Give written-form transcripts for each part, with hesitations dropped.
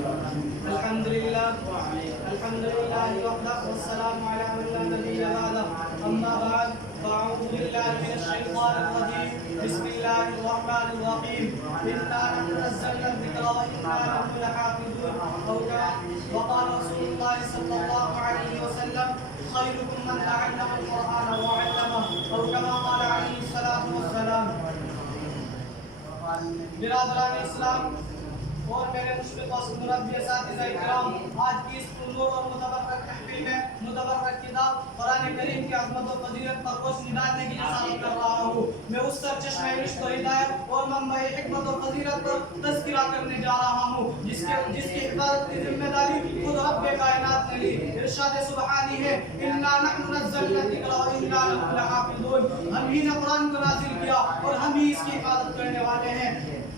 الحمد لله وحده والسلام على من لا نبي بعده اما بعد فاعوذ بالله من الشيطان الرجيم بسم الله الرحمن الرحيم انا نحن نزلنا الذكر وانا له لحافظون وقال رسول الله صلى الله عليه وسلم خيركم من تعلم القرآن وعلمه او كما قال عليه الصلاة والسلام. برادران اسلام اور میرے مشفق و مربی اساتذہ کرام، آج کی اس پرنور اور متبرک تحفیل میں متبرک کتاب قرآن کریم کی عظمت و فضیلت پر روشنی ڈالنے کی نصیحت کر رہا ہوں. میں اس سرچشمہ عشق و ہدایت اور منبع حکمت و فضیلت پر تذکرہ کرنے جا رہا ہوں جس کی حفاظت کی ذمہ داری خود رب کائنات نے لی. ارشاد سبحانی ہے انا نحن نزلنا الذکر وانا له لحافظون. ہم ہی نے قرآن کو نازل کیا اور ہم ہی اس کی حفاظت کرنے والے ہیں.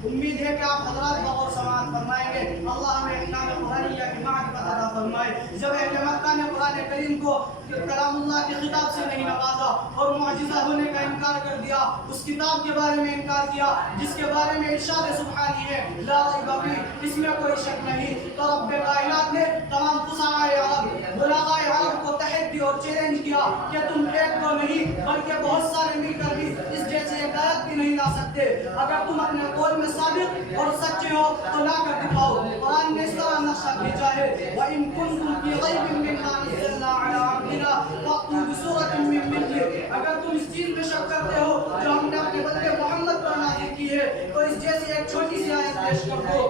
امید ہے کہ آپ حضرات بغور سماعت فرمائیں گے. اللہ ہمیں احکام قرآنیہ کی معرفت عطا فرمائے. جب اہل مکہ نے قرآن کریم کو کلام اللہ کے خطاب سے نہیں نوازا اور معجزہ ہونے کا انکار کر دیا، اس کتاب کے بارے میں انکار کیا جس کے بارے میں ارشاد سبحانی ہے لا ریب فیہ، اس میں کوئی شک نہیں، تو رب کائنات نے تمام فصحاء عرب بلغاء عرب کو تحدی اور چیلنج کیا کہ تم ایک کو نہیں بلکہ بہت سارے مل کر بھی اس جیسے ہدایت بھی نہیں لا سکتے. اگر تم اپنے قول میں صادق اور سچے ہو تو لا کر دکھاؤ. قرآن نے اس طرح نقشہ بھیجا ہے وَإِن كُنتُمْ فِي رَيْبٍ مِّمَّا نَزَّلْنَا عَلَىٰ عَبْدِنَا فَأْتُوا بِسُورَةٍ مِّن مِّثْلِهِ. اگر تم اس چیز میں شک کرتے ہو جو ہم نے اپنے بندے محمد پر نازل کی ہے تو اس جیسی ایک چھوٹی سی آیت پیش کر دو.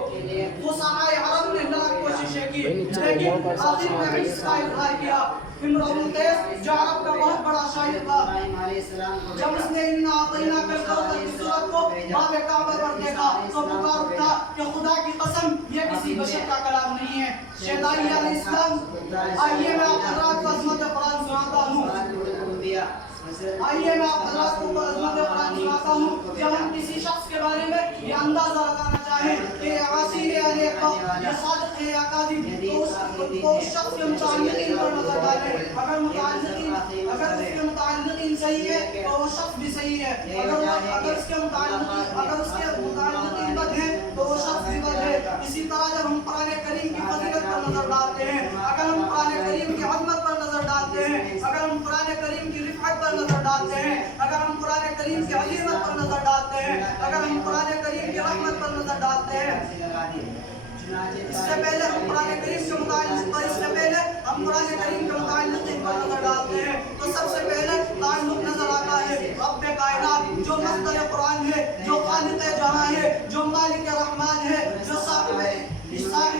فصحاء عرب نے لاکھ کوششیں کی لیکن آخر میں اس کا اظہار کیا. امرؤ القیس جو عرب کا بہت بڑا شاعر تھا، جب اس نے انا اعطیناک الکوثر کی صورت کو باب کعبہ پر دیکھا تو پکار اٹھا کہ خدا کی قسم یہ کسی بشر کا کلام نہیں ہے. شیطانی علیہ السلام، آئیے میں آپ حضرات کو عظمت قرآن سناتا ہوں. آئیے میں آپ حضرات کو عظمت قرآن سناتا ہوں. جب ہم کسی شخص کے بارے میں یہ اندازہ لگانا چاہیں کہ یہ عاصی ہے علیہ الحق، یہ صادق ہے یا کاذب، تو اس شخص کے متعلقین پر نظر ڈالیں. اگر اس کے متعلقین صحیح ہے تو وہ شخص بھی صحیح ہے. اگر اس کے متعلقین بد ہیں تو وہ شخص بھی بد ہے. اسی طرح جب ہم قرآن کریم کی فضیلت پر نظر ڈالتے ہیں، اگر ہم قرآن کریم کی عظمت پر نظر ڈالتے ہیں، اگر ہم قرآن کریم کی رفعت پر نظر ڈالتے ہیں، اگر ہم قرآن کریم کی عظمت پر نظر ڈالتے ہیں، اگر ہم قرآن کریم کی رحمت پر نظر ڈالتے ہیں، اس سے پہلے ہم قرآن کریم کے متعلق پر نظر ڈالتے ہیں تو سب سے پہلے تعلق نظر آتا ہے رب کائنات جو مصدر قرآن ہے، جو خالق جہاں ہے، جو مالک رحمان ہے، جو صاحب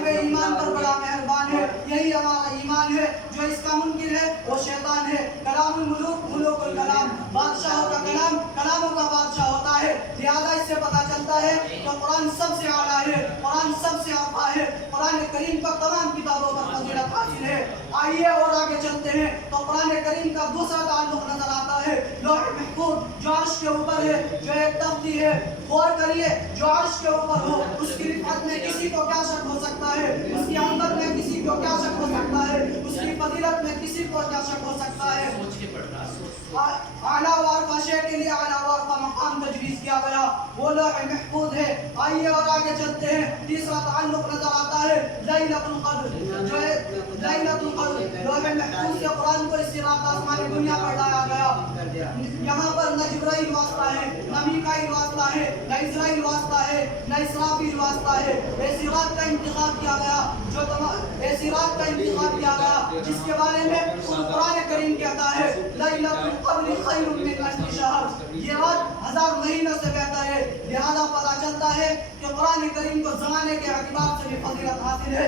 ایمان پر بڑا مہربان ہے. یہی ہمارا ایمان ہے. جو اس کا منکر ہے وہ شیطان ہے. کلام الملوک ملوک الکلام، بادشاہوں کا کلام کلاموں کا بادشاہ ہوتا ہے. لہذا اس سے پتہ چلتا ہے کہ قرآن سب سے اعلیٰ ہے، قرآن سب سے ارفع ہے. قرآن کریم پر تمام کتابوں پر فضیلت حاصل ہے. آئیے اور آگے چلتے ہیں تو قرآن کریم کا دوسرا تعلق نظر آتا ہے لوح محفوظ جو عرش کے اوپر ہے، جو ایک تختی ہے. غور کریے، جو عرش کے اوپر ہو اس کی رفعت میں کسی کو کیا شک ہو سکتا ہے، اس کی عظمت میں کسی کو کیا شک ہو سکتا ہے، اس کی فضیلت میں کسی کو کیا شک ہو سکتا ہے. اعلیٰ و ارفع شے کے لیے اعلیٰ و ارفع مقام تجویز کیا گیا، وہ لوح محفوظ ہے. آئیے اور آگے چلتے ہیں. تیسرا تعلق نظر آتا ہے لیلۃ القدر، جو ہے لیلۃ القدر. لوح محفوظ سے قرآن کو اس رات آسمانی دنیا پر لایا گیا. یہاں پر نہ جبرائیل واسطہ ہے، نہ میکائیل واسطہ ہے، نہ اسرائیل واسطہ ہے، نہ اسرافیل واسطہ ہے. ایسی رات کا انتخاب کیا گیا جس کے بارے میں قرآن کریم کہتا ہے لیلۃ القدر خیر من الف شہر. یہ رات 1000 مہینوں سے بہتر ہے. لہذا پتہ چلتا ہے کہ قرآن کریم کو زمانے کے اعتبار سے بھی فضیلت حاصل ہے.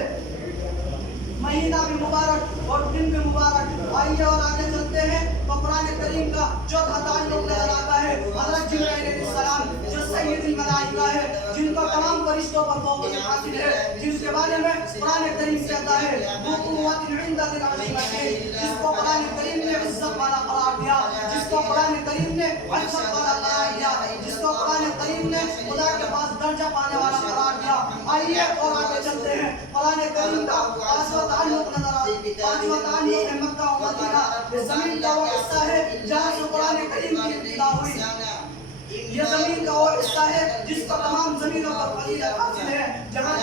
مہینہ بھی مبارک اور دن بھی مبارک. آئیے اور آگے چلتے ہیں تو قرآن کریم کا چوتھا تعلق نظر آتا ہے حضرت جبرائیل علیہ السلام جو سید الملائکہ ہے، جن کو تمام فرشتوں پر فوقیت حاصل ہے، جن کے بارے میں قرآن کریم کہتا ہے ذو قوۃ عند ذی العرش مکین. جس کو قرآن کریم نے عزت والا قرار دیا، جس کو قرآن کریم نے عزت والا قرار دیا، جس کو قرآن کریم نے خدا کے پاس درجہ پانے والا قرار دیا. آئیے اور آگے چلتے ہیں. قرآن کریم کا پانچواں تعلق نظر آتا ہے. پانچواں تعلق ہے مکہ و مدینہ. یہ زمین کا وہ حصہ ہے جہاں سے قرآن کریم کی ابتدا ہوئی. یہ زمین کا وہ حصہ ہے جس کو تمام زمینوں پر فضیلت حاصل ہے. جہاں